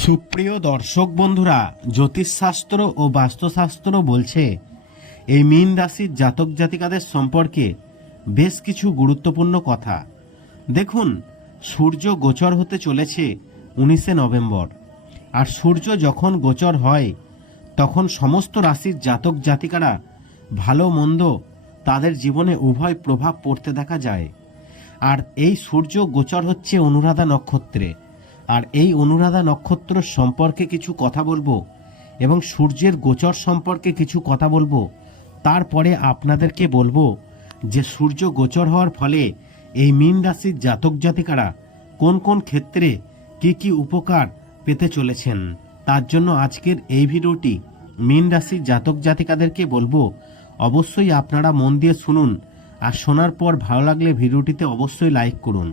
সুপ্রিয় দর্শক বন্ধুরা, জ্যোতিষশাস্ত্র ও বাস্তুশাস্ত্র বলছে, এই মীন রাশির জাতক জাতিকাদের সম্পর্কে বেশ কিছু গুরুত্বপূর্ণ কথা। দেখুন, সূর্য গোচর হতে চলেছে উনিশে নভেম্বর। আর সূর্য যখন গোচর হয়, তখন সমস্ত রাশির জাতক জাতিকারা ভালো মন্দ তাদের জীবনে উভয় প্রভাব পড়তে দেখা যায়। আর এই সূর্য গোচর হচ্ছে অনুরাধা নক্ষত্রে। আর এই অনুরাধা নক্ষত্র সম্পর্কে কিছু কথা বলব এবং সূর্যের গোচর সম্পর্কে কিছু কথা বলব। তারপরে আপনাদেরকে বলব যে সূর্য গোচর হওয়ার ফলে এই মীন রাশির জাতক জাতিকারা কোন কোন ক্ষেত্রে কি কি উপকার পেতে চলেছেন। তার জন্য আজকের এই ভিডিওটি মীন রাশির জাতক জাতিকাদেরকে বলব। অবশ্যই আপনারা মন দিয়ে শুনুন আর শোনার পর ভালো লাগলে ভিডিওটিতে অবশ্যই লাইক করুন।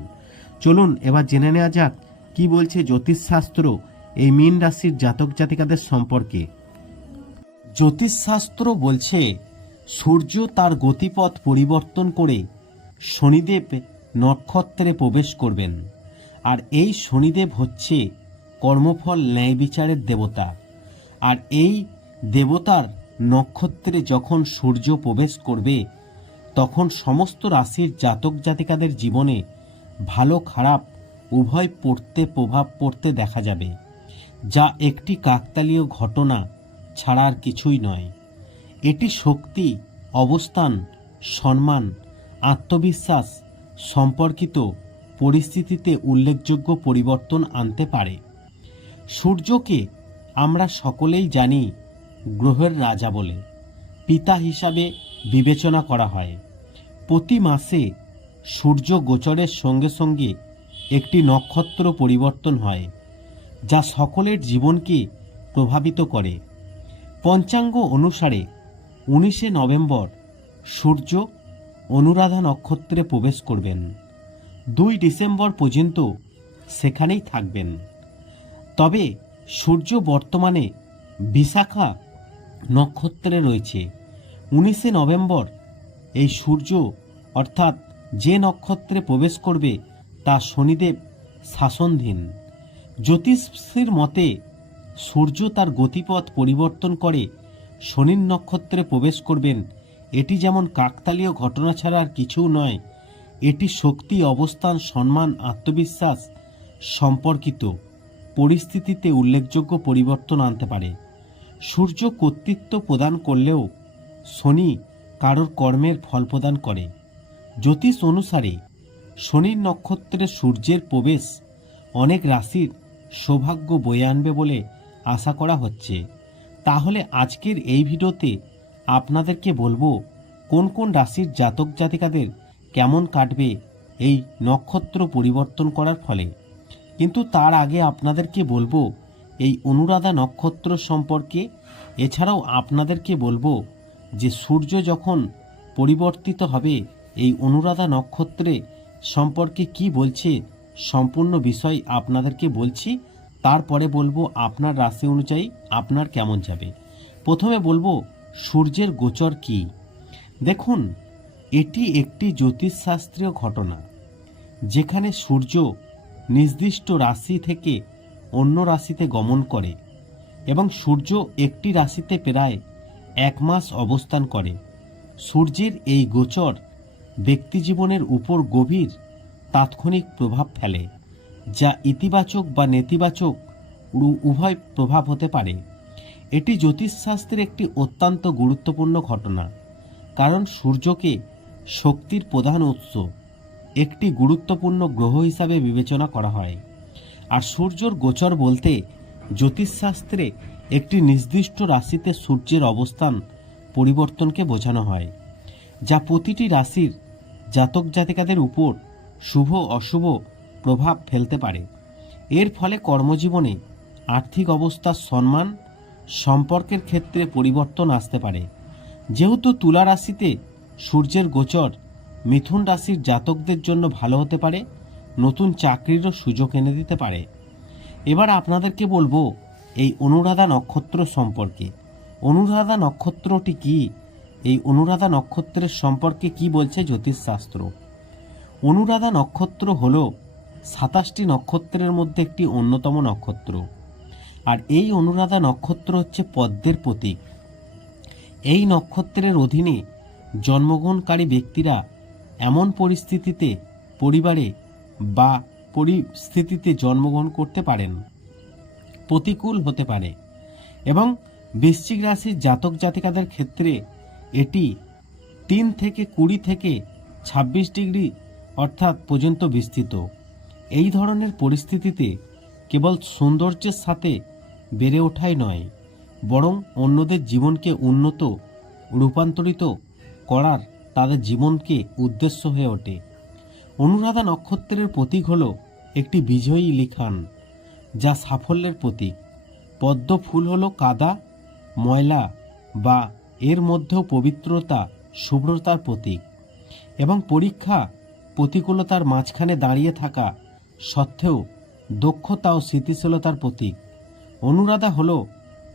চলুন, এবার জেনে নেওয়া যাক কি বলছে জ্যোতিষশাস্ত্র এই মীন রাশির জাতক জাতিকাদের সম্পর্কে? জ্যোতিষশাস্ত্র বলছে, সূর্য তার গতিপথ পরিবর্তন করে শনিদেব নক্ষত্রে প্রবেশ করবেন। আর এই শনিদেব হচ্ছে কর্মফল ন্যায় বিচারের দেবতা। আর এই দেবতার নক্ষত্রে যখন সূর্য প্রবেশ করবে, তখন সমস্ত রাশির জাতক জাতিকাদের জীবনে ভালো খারাপ উভয় পড়তে প্রভাব পড়তে দেখা যাবে। যা একটি কাকতালীয় ঘটনা ছাড়া আর কিছুই নয়। এটি শক্তি, অবস্থান, সম্মান, আত্মবিশ্বাস সম্পর্কিত পরিস্থিতিতে উল্লেখযোগ্য পরিবর্তন আনতে পারে। সূর্যকে আমরা সকলেই জানি গ্রহের রাজা বলে। পিতা হিসাবে বিবেচনা করা হয়। প্রতি মাসে সূর্য গোচরের সঙ্গে সঙ্গে একটি নক্ষত্র পরিবর্তন হয়, যা সকলের জীবনকে প্রভাবিত করে। পঞ্চাঙ্গ অনুসারে উনিশে নভেম্বর সূর্য অনুরাধা নক্ষত্রে প্রবেশ করবেন। দুই ডিসেম্বর পর্যন্ত সেখানেই থাকবেন। তবে সূর্য বর্তমানে বিশাখা নক্ষত্রে রয়েছে। উনিশে নভেম্বর এই সূর্য, অর্থাৎ যে নক্ষত্রে প্রবেশ করবে তা শনিদেব শাসনধীন জ্যোতিষীর মতে, সূর্য তার গতিপথ পরিবর্তন করে শনির নক্ষত্রে প্রবেশ করবেন। এটি যেমন কাকতালীয় ঘটনা ছাড়া আর কিছু নয়, এটি শক্তি, অবস্থান, সম্মান, আত্মবিশ্বাস সম্পর্কিত পরিস্থিতিতে উল্লেখযোগ্য পরিবর্তন আনতে পারে। সূর্য কর্তৃত্ব প্রদান করলেও শনি কারোর কর্মের ফল প্রদান করে। জ্যোতিষ অনুসারে শনির নক্ষত্রে সূর্যের প্রবেশ অনেক রাশির সৌভাগ্য বয়ে আনবে বলে আশা করা হচ্ছে। তাহলে আজকের এই ভিডিওতে আপনাদেরকে বলব কোন কোন রাশির জাতক জাতিকাদের কেমন কাটবে এই নক্ষত্র পরিবর্তন করার ফলে। কিন্তু তার আগে আপনাদেরকে বলব এই অনুরাধা নক্ষত্র সম্পর্কে। এছাড়াও আপনাদেরকে বলব যে সূর্য যখন পরিবর্তিত হবে এই অনুরাধা নক্ষত্রে সম্পর্কে কি বলছে, সম্পূর্ণ বিষয় আপনাদেরকে বলছি, তারপরে বলব আপনার রাশি অনুযায়ী আপনার কেমন যাবে। প্রথমে বলব সূর্যের গোচর কি। দেখুন, এটি একটি জ্যোতিষশাস্ত্রীয় ঘটনা, যেখানে সূর্য নির্দিষ্ট রাশি থেকে অন্য রাশিতে গমন করে এবং সূর্য একটি রাশিতে প্রায় এক মাস অবস্থান করে। সূর্যের এই গোচর ব্যক্তিজীবনের উপর গভীর, তাৎক্ষণিক প্রভাব ফেলে, যা ইতিবাচক বা নেতিবাচক উভয় প্রভাব হতে পারে। এটি জ্যোতিষশাস্ত্রের একটি অত্যন্ত গুরুত্বপূর্ণ ঘটনা, কারণ সূর্যকে শক্তির প্রধান উৎস, একটি গুরুত্বপূর্ণ গ্রহ হিসাবে বিবেচনা করা হয়। আর সূর্যর গোচর বলতে জ্যোতিষশাস্ত্রে একটি নির্দিষ্ট রাশিতে সূর্যের অবস্থান পরিবর্তনকে বোঝানো হয়, যা প্রতিটি রাশির জাতক জাতিকাদের উপর শুভ অশুভ প্রভাব ফেলতে পারে। এর ফলে কর্মজীবনে আর্থিক অবস্থার সম্মান সম্পর্কের ক্ষেত্রে পরিবর্তন আসতে পারে। যেহেতু তুলা রাশিতে সূর্যের গোচর মিথুন রাশির জাতকদের জন্য ভালো হতে পারে, নতুন চাকরিরও সুযোগ এনে দিতে পারে। এবার আপনাদেরকে বলব এই অনুরাধা নক্ষত্র সম্পর্কে। অনুরাধা নক্ষত্রটি কি? এই অনুরাধা নক্ষত্রের সম্পর্কে কি বলছে জ্যোতিষশাস্ত্র? অনুরাধা নক্ষত্র হল সাতাশটি নক্ষত্রের মধ্যে একটি অন্যতম নক্ষত্র। আর এই অনুরাধা নক্ষত্র হচ্ছে পদ্মের প্রতীক। এই নক্ষত্রের অধীনে জন্মগ্রহণকারী ব্যক্তিরা এমন পরিস্থিতিতে পরিবারে বা পরিস্থিতিতে জন্মগ্রহণ করতে পারেন। প্রতিকূল হতে পারে। এবং বৃশ্চিক রাশির জাতক জাতিকাদের ক্ষেত্রে এটি তিন থেকে কুড়ি থেকে ছাব্বিশ ডিগ্রি অর্থাৎ পর্যন্ত বিস্তৃত। এই ধরনের পরিস্থিতিতে কেবল সৌন্দর্যের সাথে বেড়ে ওঠাই নয়, বরং অন্যদের জীবনকে উন্নত, রূপান্তরিত করার তাদের জীবনকে উদ্দেশ্য হয়ে ওঠে। অনুরাধা নক্ষত্রের প্রতীক হল একটি বিজয়ী লিখান, যা সাফল্যের প্রতীক। পদ্ম ফুল হল কাদা, ময়লা বা এর মধ্যেও পবিত্রতা শুভ্রতার প্রতীক এবং পরীক্ষা প্রতিকূলতার মাঝখানে দাঁড়িয়ে থাকা সত্ত্বেও দক্ষতা ও স্থিতিশীলতার প্রতীক। অনুরাধা হল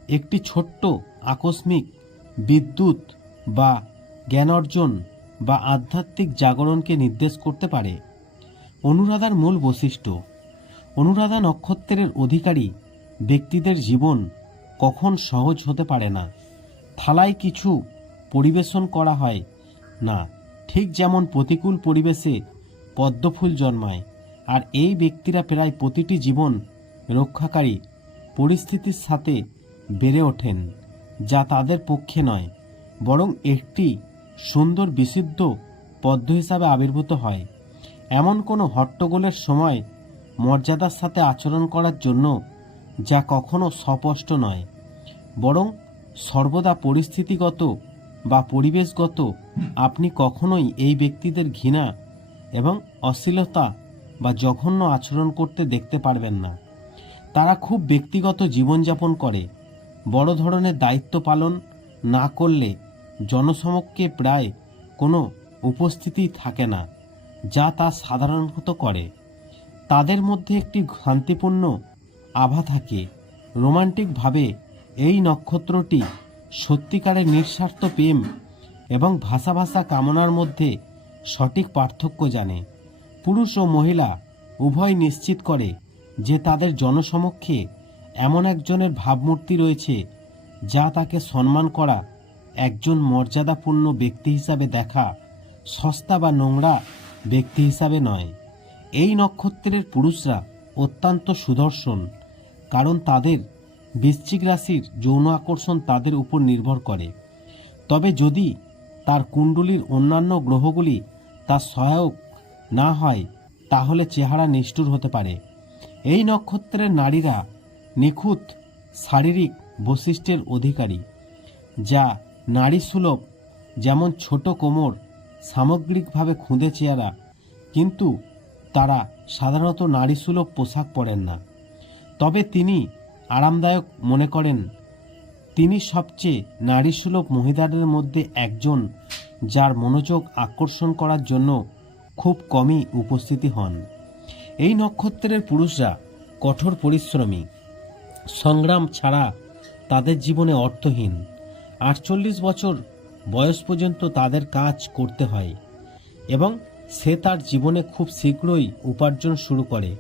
একটি ছোট্ট আকস্মিক বিদ্যুৎ বা জ্ঞান অর্জন বা আধ্যাত্মিক জাগরণকে নির্দেশ করতে পারে। অনুরাধার মূল বৈশিষ্ট্য, অনুরাধা নক্ষত্রের অধিকারী ব্যক্তিদের জীবন কখন সহজ হতে পারে না। থালায় কিছু পরিবেশন করা হয়। না, ঠিক যেমন প্রতিকূল পরিবেশে পদ্মফুল জন্মায়, আর এই ব্যক্তিরা প্রায় প্রতিটি জীবন রক্ষাকারী পরিস্থিতির সাথে বেড়ে ওঠেন, যা তাদের পক্ষে নয়, বরং একটি সুন্দর বিশুদ্ধ পদ্ম হিসাবে আবির্ভূত হয়। এমন কোনো হট্টগোলের সময় মর্যাদার সাথে আচরণ করার জন্য যা কখনো স্পষ্ট নয়, বরং সর্বদা পরিস্থিতিগত বা পরিবেশগত আপনি কখনোই এই ব্যক্তিদের ঘৃণা এবং অশ্লীলতা বা জঘন্য আচরণ করতে দেখতে পারবেন না। তারা খুব ব্যক্তিগত জীবনযাপন করে, বড় ধরনের দায়িত্ব পালন না করলে জনসমক্ষে প্রায় কোনো উপস্থিতি থাকে না, যা তা সাধারণত করে। তাদের মধ্যে একটি শান্তিপূর্ণ আভা থাকে, রোমান্টিকভাবে এই নক্ষত্রটি সত্যিকারের নিঃস্বার্থ প্রেম এবং ভাষা ভাষা কামনার মধ্যে সঠিক পার্থক্য জানে। পুরুষ ও মহিলা উভয় নিশ্চিত করে যে তাদের জনসমক্ষে এমন একজনের ভাবমূর্তি রয়েছে যা তাকে সম্মান করা একজন মর্যাদাপূর্ণ ব্যক্তি হিসাবে দেখা সস্তা বা নোংরা ব্যক্তি হিসাবে নয়। এই নক্ষত্রের পুরুষরা অত্যন্ত সুদর্শন, কারণ তাদের বৃশ্চিক রাশির যৌন আকর্ষণ তাদের উপর নির্ভর করে। তবে যদি তার কুণ্ডলীর অন্যান্য গ্রহগুলি তার সহায়ক না হয়, তাহলে চেহারা নিষ্ঠুর হতে পারে। এই নক্ষত্রের নারীরা নিখুঁত শারীরিক বৈশিষ্ট্যের অধিকারী, যা নারী সুলভ যেমন ছোট কোমর সামগ্রিকভাবে খুঁদে চেহারা, কিন্তু তারা সাধারণত নারী সুলভ পোশাক পরেন না। তবে তিনি আরামদায়ক মনে করেন, তিনি সবচেয়ে নারীসুলভ মহিলাদের মধ্যে একজন যার মনোযোগ আকর্ষণ করার জন্য খুব কমই উপস্থিতি হন। এই নক্ষত্রের পুরুষরা কঠোর পরিশ্রমী, সংগ্রাম ছাড়া তাদের জীবনে অর্থহীন। আটচল্লিশ বছর বয়স পর্যন্ত তাদের কাজ করতে হয় এবং সে তার জীবনে খুব শীঘ্রই উপার্জন শুরু করে।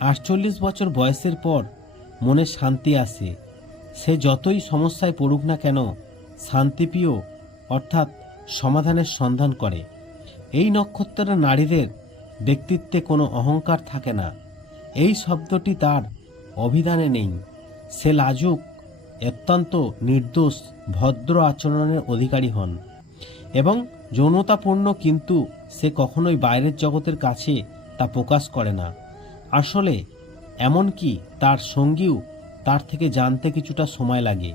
আটচল্লিশ বছর বয়সের পর মনে শান্তি আসে। সে যতই সমস্যায় পড়ুক না কেন, শান্তিপ্রিয়, অর্থাৎ সমাধানের সন্ধান করে। এই নক্ষত্রের নারীদের ব্যক্তিত্বে কোনো অহংকার থাকে না। এই শব্দটি তার অভিধানে নেই। সে লাজুক, অত্যন্ত নির্দোষ, ভদ্র আচরণের অধিকারী হন এবং যৌনতাপূর্ণ, কিন্তু সে কখনোই বাইরের জগতের কাছে তা প্রকাশ করে না। আসলে এমনকি তার সঙ্গীও তার থেকে জানতে কিছুটা সময় লাগে।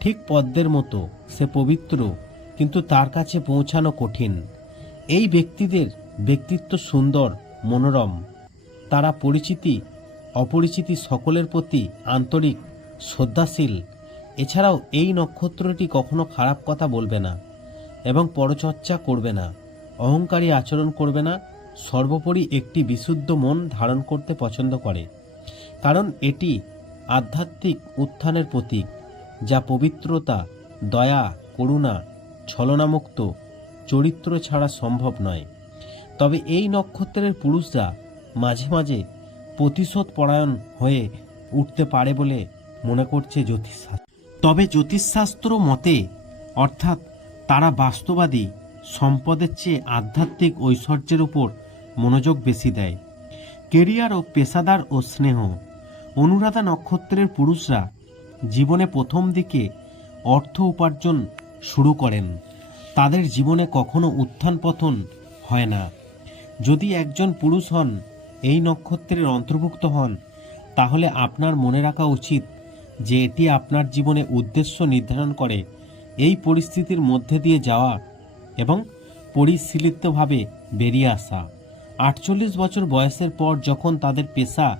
ঠিক পদ্মের মতো, সে পবিত্র, কিন্তু তার কাছে পৌঁছানো কঠিন। এই ব্যক্তিদের ব্যক্তিত্ব সুন্দর, মনোরম। তারা পরিচিতি, অপরিচিতি সকলের প্রতি আন্তরিক, শ্রদ্ধাশীল। এছাড়াও এই নক্ষত্রটি কখনো খারাপ কথা বলবে না এবং পরচর্চা করবে না, অহংকারী আচরণ করবে না সর্বোপরি একটি বিশুদ্ধ মন ধারণ করতে পছন্দ করে, কারণ এটি আধ্যাত্মিক উত্থানের প্রতীক, যা পবিত্রতা, দয়া, করুণা, ছলনামুক্ত, চরিত্র ছাড়া সম্ভব নয়। তবে এই নক্ষত্রের পুরুষরা মাঝে মাঝে প্রতিশোধ পরায়ণ হয়ে উঠতে পারে বলে মনে করছে জ্যোতিষশাস্ত্র। তবে জ্যোতিষশাস্ত্র মতে, অর্থাৎ তারা বাস্তবাদী, সম্পদের চেয়ে আধ্যাত্মিক ঐশ্বর্যের উপর মনোযোগ বেশি দেয়। কেরিয়ার ও পেশাদার ও স্নেহ। অনুরাধা নক্ষত্রের পুরুষরা জীবনে প্রথম দিকে অর্থ উপার্জন শুরু করেন। তাদের জীবনে কখনো উত্থান পতন হয় না। যদি একজন পুরুষ হন, এই নক্ষত্রের অন্তর্ভুক্ত হন, তাহলে আপনার মনে রাখা উচিত যে এটি আপনার জীবনে উদ্দেশ্য নির্ধারণ করে এই পরিস্থিতির মধ্যে দিয়ে যাওয়া এবং পরিশীলিতভাবে বেরিয়ে আসা। আটচল্লিশ বছর বয়সের পর যখন তাদের পেশা,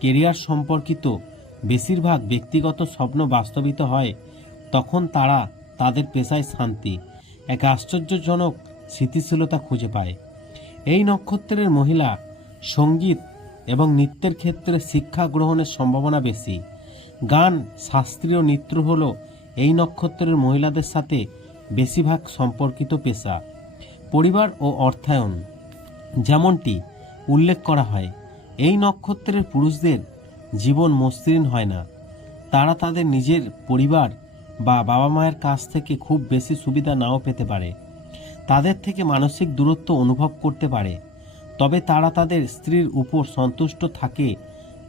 কেরিয়ার সম্পর্কিত বেশিরভাগ ব্যক্তিগত স্বপ্ন বাস্তবিত হয়, তখন তারা তাদের পেশায় শান্তি, এক আশ্চর্যজনক স্থিতিশীলতা খুঁজে পায়। এই নক্ষত্রের মহিলা সংগীত এবং নৃত্যের ক্ষেত্রে শিক্ষা গ্রহণের সম্ভাবনা বেশি। গান, শাস্ত্রীয় নৃত্য হল এই নক্ষত্রের মহিলাদের সাথে বেশিরভাগ সম্পর্কিত পেশা। পরিবার ও অর্থায়ন যেমনটি উল্লেখ করা হয়, এই নক্ষত্রের পুরুষদের জীবন মসৃণ হয় না। তারা তাদের নিজের পরিবার বা বাবা মায়ের কাছ থেকে খুব বেশি সুবিধা নাও পেতে পারে। তাদের থেকে মানসিক দূরত্ব অনুভব করতে পারে। তবে তারা তাদের স্ত্রীর উপর সন্তুষ্ট থাকে,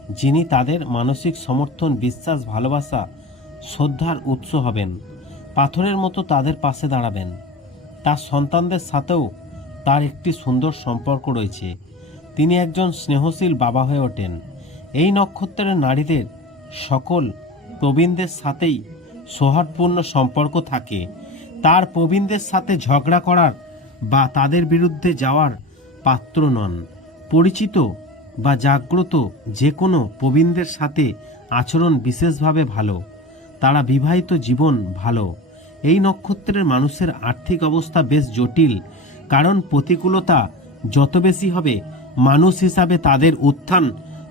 যিনি তাদের মানসিক সমর্থন, বিশ্বাস, ভালোবাসা, শ্রদ্ধার উৎস হবেন। পাথরের মতো তাদের পাশে দাঁড়াবেন। তার সন্তানদের সাথেও তার একটি সুন্দর সম্পর্ক রয়েছে। তিনি একজন স্নেহশীল বাবা হয়ে ওঠেন। এই নক্ষত্রের নারীদের সকল প্রবীণদের সাথেই সৌহার্দপূর্ণ সম্পর্ক থাকে। তার প্রবীণদের সাথে ঝগড়া করার বা তাদের বিরুদ্ধে যাওয়ার পাত্র নন। পরিচিত বা জাগ্রত যে কোনো প্রবীণদের সাথে আচরণ বিশেষভাবে ভালো। তারা বিবাহিত জীবন ভালো। এই নক্ষত্রের মানুষের আর্থিক অবস্থা বেশ জটিল। কারণ প্রতিকূলতা যত বেশি হবে, মানুষ হিসাবে তাদের উত্থান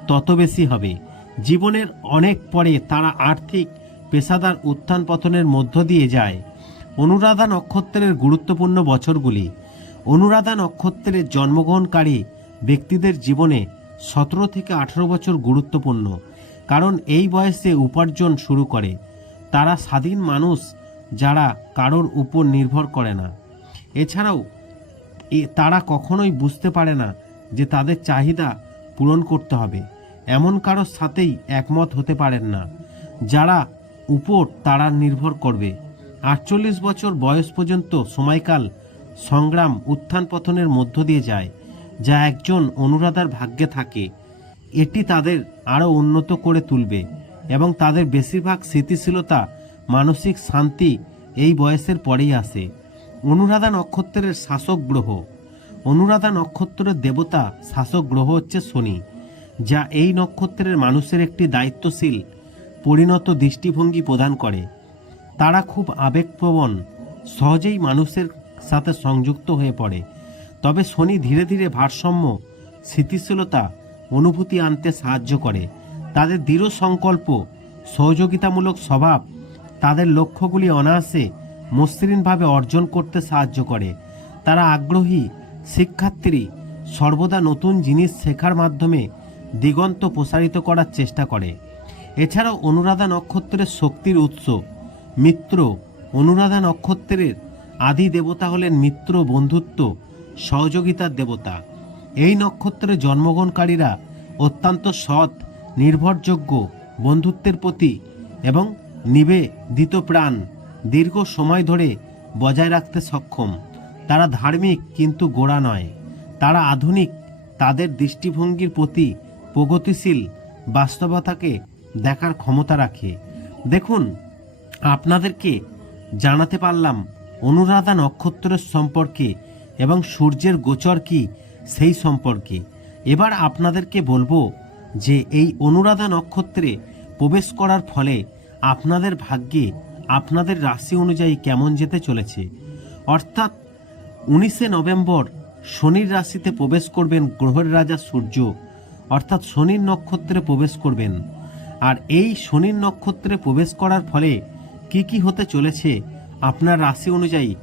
তত বেশি হবে। জীবনের অনেক পরে তারা আর্থিক পেশাদার উত্থান পতনের মধ্য দিয়ে যায়। অনুরাধা নক্ষত্রের গুরুত্বপূর্ণ বছরগুলি। অনুরাধা নক্ষত্রের জন্মগ্রহণকারী ব্যক্তিদের জীবনে সতেরো থেকে আঠেরো বছর গুরুত্বপূর্ণ, কারণ এই বয়সে উপার্জন শুরু করে। তারা স্বাধীন মানুষ যারা কারোর উপর নির্ভর করে না। এছাড়াও এ তারা কখনোই বুঝতে পারে না যে তাদের চাহিদা পূরণ করতে হবে। এমন কারোর সাথেই একমত হতে পারেন না, যারা উপর তারা নির্ভর করবে। আটচল্লিশ বছর বয়স পর্যন্ত সময়কাল সংগ্রাম উত্থান পতনের মধ্য দিয়ে যায়, যা একজন অনুরাধার ভাগ্যে থাকে। এটি তাদের আরও উন্নত করে তুলবে এবং তাদের বেশিরভাগ স্থিতিশীলতা মানসিক শান্তি এই বয়সের পরেই আসে। অনুরাধা নক্ষত্রের শাসক গ্রহ। অনুরাধা নক্ষত্রের দেবতা শাসক গ্রহ হচ্ছে শনি, যা এই নক্ষত্রের মানুষের একটি দায়িত্বশীল, পরিণত দৃষ্টিভঙ্গি প্রদান করে। তারা খুব আবেগপ্রবণ, সহজেই মানুষের সাথে সংযুক্ত হয়ে পড়ে। তবে শনি ধীরে ধীরে ভারসাম্য, স্থিতিশীলতা, অনুভূতি আনতে সাহায্য করে। তাদের দৃঢ় সংকল্প, সহযোগিতামূলক স্বভাব, তাদের লক্ষ্যগুলি অনায়াসে মসৃণভাবে অর্জন করতে সাহায্য করে। তারা আগ্রহী শিক্ষার্থী সর্বদা নতুন জিনিস শেখার মাধ্যমে দিগন্ত প্রসারিত করার চেষ্টা করে। এছাড়াও অনুরাধা নক্ষত্রের শক্তির উৎস। মিত্র অনুরাধা নক্ষত্রের আদি দেবতা হলেন মিত্র বন্ধুত্ব সহযোগিতার দেবতা। এই নক্ষত্রে জন্মগ্রহণকারীরা অত্যন্ত সৎ, নির্ভরযোগ্য বন্ধুত্বের প্রতি এবং নিবেদিত প্রাণ। দীর্ঘ সময় ধরে বজায় রাখতে সক্ষম। তারা ধার্মিক কিন্তু গোড়া নয়। তারা আধুনিক। তাদের দৃষ্টিভঙ্গির প্রতি প্রগতিশীল বাস্তবতাকে দেখার ক্ষমতা রাখে। দেখুন, আপনাদেরকে জানাতে পারলাম, অনুরাধা নক্ষত্রের সম্পর্কে এবং সূর্যের গোচর কি সেই সম্পর্কে। এবার আপনাদেরকে বলব যে, এই অনুরাধা নক্ষত্রে প্রবেশ করার ফলে আপনাদের ভাগ্যে আপনাদের রাশি অনুযায়ী কেমন যেতে চলেছে? অর্থাৎ, উনিশে নভেম্বর শনির রাশিতে প্রবেশ করবেন গ্রহের রাজা সূর্য। অর্থাৎ, শনির নক্ষত্রে প্রবেশ করবেন। আর এই শনির নক্ষত্রে প্রবেশ করার ফলে কি কি হতে চলেছে, আপনার রাশি অনুযায়ী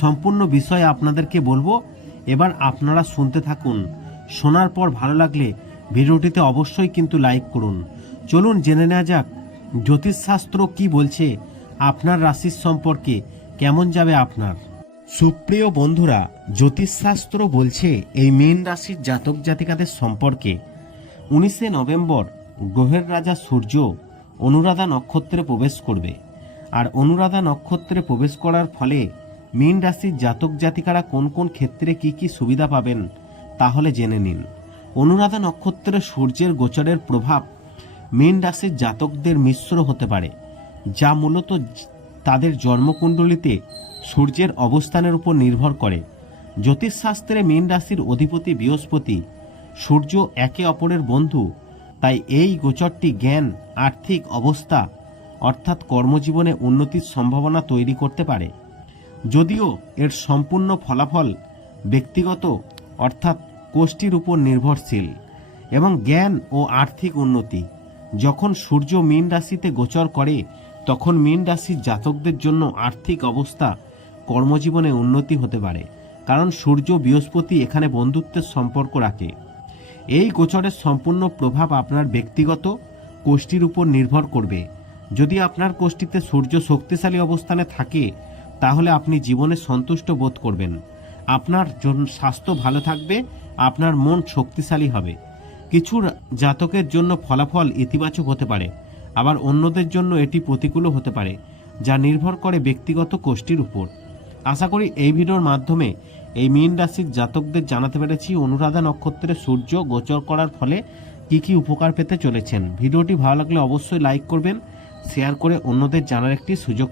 সম্পূর্ণ বিষয় আপনাদেরকে বলব। এবার আপনারা শুনতে থাকুন। শোনার পর ভালো লাগলে ভিডিওটিতে অবশ্যই কিন্তু লাইক করুন। চলুন জেনে নেওয়া যাক, জ্যোতিষশাস্ত্র কি বলছে আপনার রাশির সম্পর্কে কেমন যাবে আপনার? সুপ্রিয় বন্ধুরা, জ্যোতিষশাস্ত্র বলছে এই মীন রাশির জাতক জাতিকাদের সম্পর্কে। উনিশে নভেম্বর গ্রহের রাজা সূর্য অনুরাধা নক্ষত্রে প্রবেশ করবে। আর অনুরাধা নক্ষত্রে প্রবেশ করার ফলে মীন রাশির জাতক জাতিকারা কোন কোন ক্ষেত্রে কি কি সুবিধা পাবেন, তাহলে জেনে নিন। অনুরাধা নক্ষত্রে সূর্যের গোচরের প্রভাব মীন রাশির জাতকদের মিশ্র হতে পারে। যা মূলত তাদের জন্মকুণ্ডলিতে সূর্যের অবস্থানের উপর নির্ভর করে। জ্যোতিষশাস্ত্রে মীন রাশির অধিপতি বৃহস্পতি, সূর্য একে অপরের বন্ধু, তাই এই গোচরটি জ্ঞান, আর্থিক অবস্থা, অর্থাৎ কর্মজীবনে উন্নতির সম্ভাবনা তৈরি করতে পারে। যদিও এর সম্পূর্ণ ফলাফল ব্যক্তিগত, অর্থাৎ কোষ্ঠীর উপর নির্ভরশীল এবং জ্ঞান ও আর্থিক উন্নতি। যখন সূর্য মীন রাশিতে গোচর করে তখন মীন রাশির জাতকদের জন্য আর্থিক অবস্থা কর্মজীবনে উন্নতি হতে পারে, কারণ সূর্য বৃহস্পতি এখানে বন্ধুত্বের সম্পর্ক রাখে। এই গোচরের সম্পূর্ণ প্রভাব আপনার ব্যক্তিগত কোষ্ঠীর উপর নির্ভর করবে। যদি আপনার কোষ্ঠীতে সূর্য শক্তিশালী অবস্থানে থাকে, তাহলে আপনি জীবনে সন্তুষ্ট বোধ করবেন। আপনার স্বাস্থ্য ভালো থাকবে, আপনার মন শক্তিশালী হবে। কিছু জাতকের জন্য ফলাফল ইতিবাচক হতে পারে। আবার অন্যদের জন্য এটি প্রতিকূলও হতে পারে, যা নির্ভর করে ব্যক্তিগত কোষ্ঠীর উপর। আশা করি এই ভিডিওর মাধ্যমে এই মীন রাশির জাতকদের জানাতে পেরেছি অনুরাধা নক্ষত্রে সূর্য গোচর করার ফলে কি কি উপকার পেতে চলেছেন। ভিডিওটি ভালো লাগলে অবশ্যই লাইক করবেন, শেয়ার করে অন্যদের জানার একটি সুযোগ